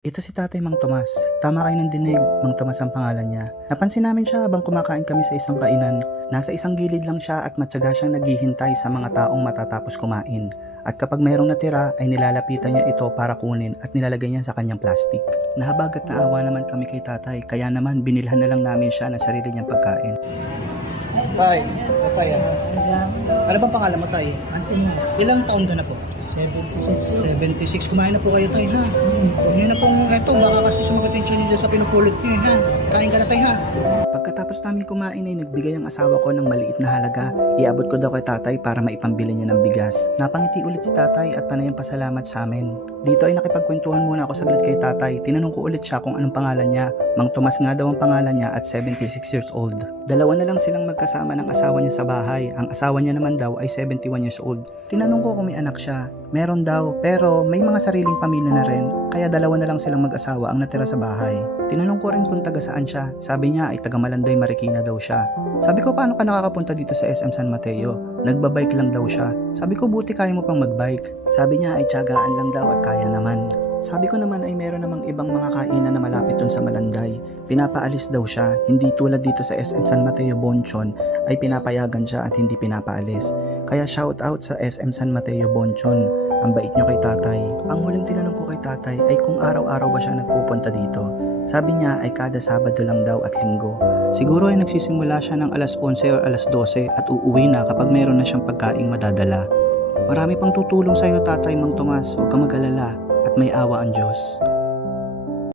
Ito si Tatay Mang Tomas. Tama kayo ng dinig, Mang Tomas ang pangalan niya. Napansin namin siya habang kumakain kami sa isang kainan. Nasa isang gilid lang siya at matyaga siyang naghihintay sa mga taong matatapos kumain. At kapag mayroong natira ay nilalapitan niya ito para kunin at nilalagay niya sa kanyang plastic. Nahabag at naawa naman kami kay Tatay, kaya naman binilhan na lang namin siya ng sarili niyang pagkain. Tay, ano bang pangalan mo, Tay? Anthony, Ilang taon ka na po? 76. 76. Kumain na po kayo, Tay, ha? Huwag niyo na pong eto, baka kasi sumakit yung chin niyo sa pinupulot niyo, ha? Kain ka na, Tay, ha? Pagkatapos namin kumain ay nagbigay ang asawa ko ng maliit na halaga. Iabot ko daw kay Tatay para maipambili niya ng bigas. Napangiti ulit si Tatay at panayang pasalamat sa amin. Dito ay nakipagkwentuhan muna ako saglit kay Tatay. Tinanong ko ulit siya kung anong pangalan niya. Mang Tomas nga daw ang pangalan niya at 76 years old. Dalawa na lang silang magkasama ng asawa niya sa bahay. Ang asawa niya naman daw ay 71 years old. Tinanong ko kung may anak siya. Meron daw, pero may mga sariling pamilya na rin, kaya dalawa na lang silang mag-asawa ang natira sa bahay. Tinanong ko rin kung taga saan siya. Sabi niya ay taga Malanday, Marikina daw siya. Sabi ko, paano ka nakakapunta dito sa SM San Mateo? Nagbabike lang daw siya. Sabi ko, buti kaya mo pang magbike. Sabi niya ay tiyagaan lang daw at kaya naman. Sabi ko naman ay meron namang ibang mga kainan na malapit dun sa Malanday. Pinapaalis daw siya, hindi tulad dito sa SM San Mateo Bonchon ay pinapayagan siya at hindi pinapaalis. Kaya shout out sa SM San Mateo Bonchon, ang bait nyo kay Tatay. Ang huling tinanong ko kay Tatay ay kung araw-araw ba siya nagpupunta dito. Sabi niya ay kada Sabado lang daw at Linggo. Siguro ay nagsisimula siya ng alas 11 o alas 12 at uuwi na kapag meron na siyang pagkaing madadala. Marami pang tutulong sa iyo, Tatay Mang Tomas, huwag kang mag-alala at may awa ang Diyos.